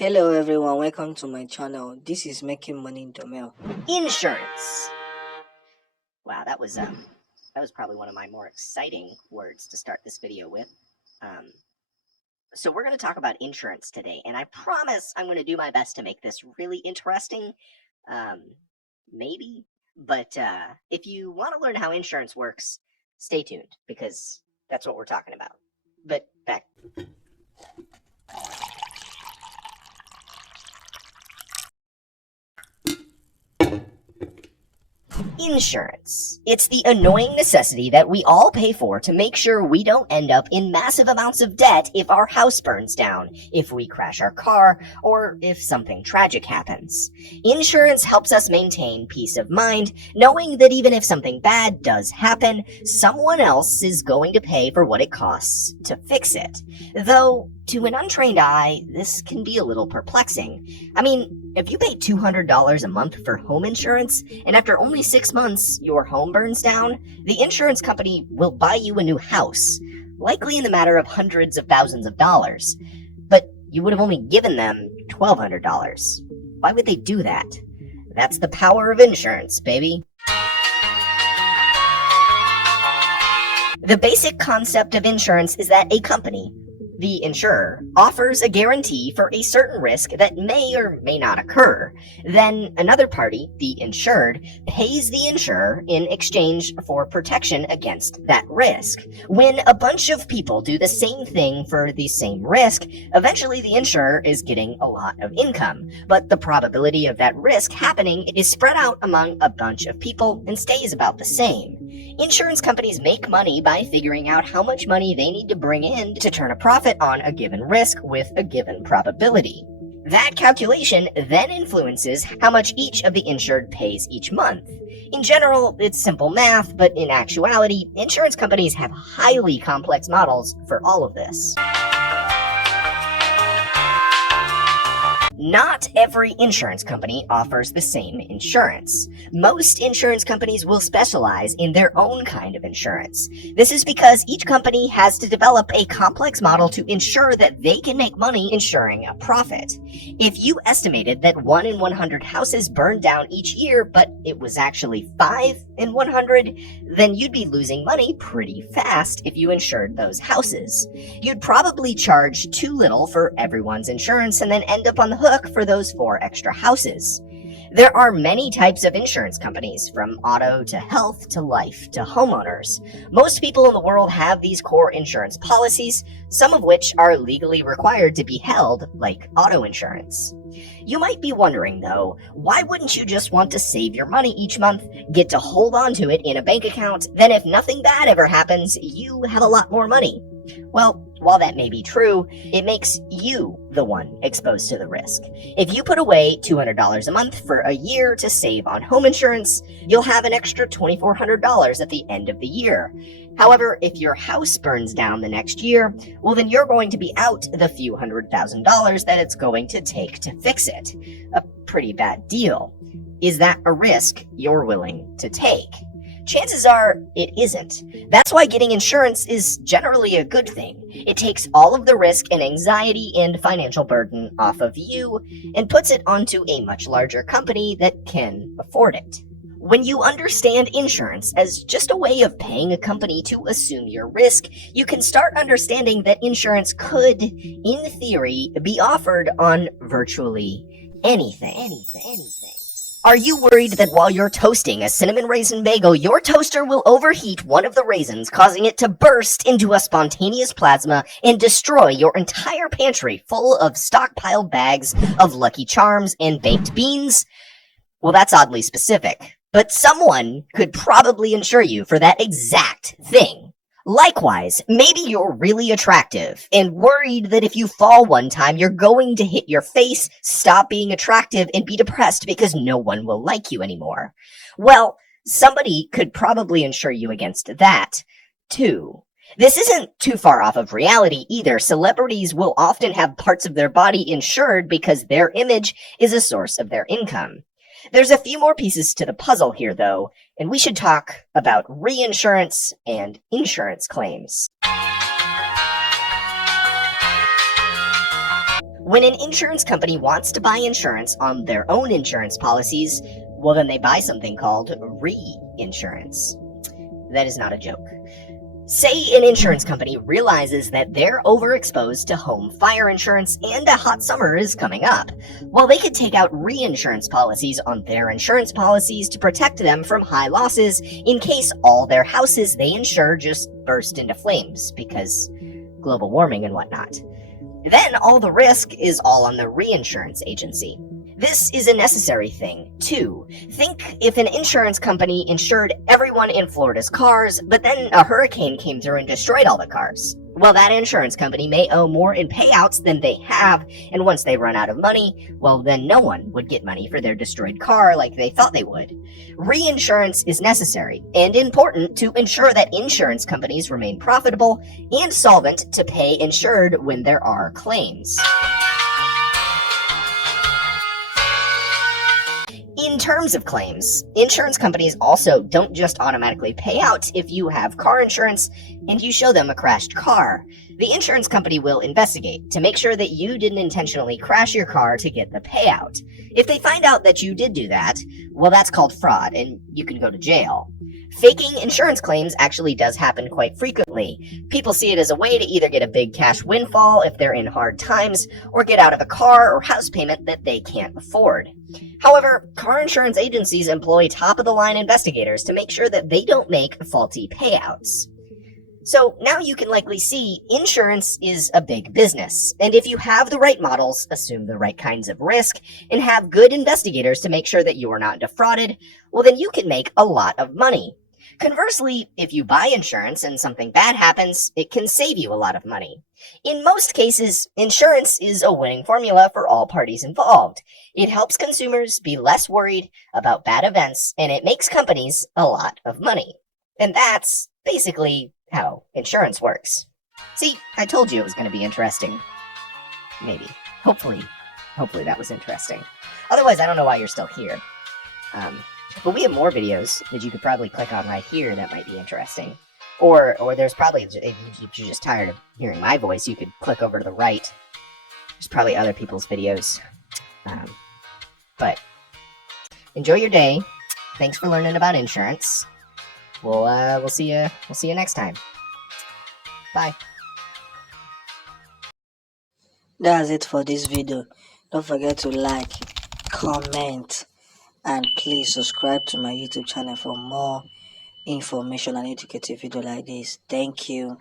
Hello everyone, welcome to my channel. This is Making Money in the Mail. Insurance. Wow, that was probably one of my more exciting words to start this video with. So we're going to talk about insurance today, and I promise I'm going to do my best to make this really interesting. Maybe, but if you want to learn how insurance works, stay tuned because that's what we're talking about. But back. Insurance. It's the annoying necessity that we all pay for to make sure we don't end up in massive amounts of debt if our house burns down, if we crash our car, or if something tragic happens. Insurance helps us maintain peace of mind, knowing that even if something bad does happen, someone else is going to pay for what it costs to fix it. Though, to an untrained eye, this can be a little perplexing. I mean, if you pay $200 a month for home insurance, and after only 6 months your home burns down, the insurance company will buy you a new house, likely in the matter of hundreds of thousands of dollars. But you would have only given them $1,200. Why would they do that? That's the power of insurance, baby. The basic concept of insurance is that a company, the insurer, offers a guarantee for a certain risk that may or may not occur. Then another party, the insured, pays the insurer in exchange for protection against that risk. When a bunch of people do the same thing for the same risk, eventually the insurer is getting a lot of income. But the probability of that risk happening is spread out among a bunch of people and stays about the same. Insurance companies make money by figuring out how much money they need to bring in to turn a profit on a given risk with a given probability. That calculation then influences how much each of the insured pays each month. In general, it's simple math, but in actuality, insurance companies have highly complex models for all of this. Not every insurance company offers the same insurance. Most insurance companies will specialize in their own kind of insurance. This is because each company has to develop a complex model to ensure that they can make money insuring a profit. If you estimated that 1 in 100 houses burned down each year, but it was actually 5 in 100, then you'd be losing money pretty fast if you insured those houses. You'd probably charge too little for everyone's insurance and then end up on the hook for those 4 extra houses. There are many types of insurance companies, from auto to health to life to homeowners. Most people in the world have these core insurance policies, some of which are legally required to be held, like auto insurance. You might be wondering, though, why wouldn't you just want to save your money each month, get to hold on to it in a bank account, then if nothing bad ever happens, you have a lot more money? Well, while that may be true, it makes you the one exposed to the risk. If you put away $200 a month for a year to save on home insurance, you'll have an extra $2,400 at the end of the year. However, if your house burns down the next year, well, then you're going to be out the few $100,000 that it's going to take to fix it. A pretty bad deal. Is that a risk you're willing to take? Chances are it isn't. That's why getting insurance is generally a good thing. It takes all of the risk and anxiety and financial burden off of you and puts it onto a much larger company that can afford it. When you understand insurance as just a way of paying a company to assume your risk, you can start understanding that insurance could, in theory, be offered on virtually anything. Are you worried that while you're toasting a cinnamon raisin bagel, your toaster will overheat one of the raisins, causing it to burst into a spontaneous plasma and destroy your entire pantry full of stockpiled bags of Lucky Charms and baked beans? Well, that's oddly specific, but someone could probably insure you for that exact thing. Likewise, maybe you're really attractive and worried that if you fall one time, you're going to hit your face, stop being attractive, and be depressed because no one will like you anymore. Well, somebody could probably insure you against that, too. This isn't too far off of reality either. Celebrities will often have parts of their body insured because their image is a source of their income. There's a few more pieces to the puzzle here, though, and we should talk about reinsurance and insurance claims. When an insurance company wants to buy insurance on their own insurance policies, well, then they buy something called reinsurance. That is not a joke. Say an insurance company realizes that they're overexposed to home fire insurance and a hot summer is coming up. Well, they could take out reinsurance policies on their insurance policies to protect them from high losses in case all their houses they insure just burst into flames because global warming and whatnot. Then all the risk is all on the reinsurance agency. This is a necessary thing, too. Think if an insurance company insured everyone in Florida's cars, but then a hurricane came through and destroyed all the cars. Well, that insurance company may owe more in payouts than they have, and once they run out of money, well, then no one would get money for their destroyed car like they thought they would. Reinsurance is necessary and important to ensure that insurance companies remain profitable and solvent to pay insured when there are claims. In terms of claims, insurance companies also don't just automatically pay out if you have car insurance and you show them a crashed car. The insurance company will investigate to make sure that you didn't intentionally crash your car to get the payout. If they find out that you did do that, well, that's called fraud and you can go to jail. Faking insurance claims actually does happen quite frequently. People see it as a way to either get a big cash windfall if they're in hard times, or get out of a car or house payment that they can't afford. However, car insurance agencies employ top-of-the-line investigators to make sure that they don't make faulty payouts. So now you can likely see insurance is a big business, and if you have the right models, assume the right kinds of risk, and have good investigators to make sure that you are not defrauded, well then you can make a lot of money. Conversely, if you buy insurance and something bad happens, it can save you a lot of money. In most cases, insurance is a winning formula for all parties involved. It helps consumers be less worried about bad events, and it makes companies a lot of money. And that's basically how insurance works. See, I told you it was going to be interesting. Maybe. Hopefully that was interesting. Otherwise, I don't know why you're still here. But we have more videos that you could probably click on right here that might be interesting. Or there's probably, if you're just tired of hearing my voice, you could click over to the right. There's probably other people's videos. But enjoy your day. Thanks for learning about insurance. We'll see you next time. Bye. That's it for this video. Don't forget to like, comment, and please subscribe to my YouTube channel for more information and educative video like this. Thank you.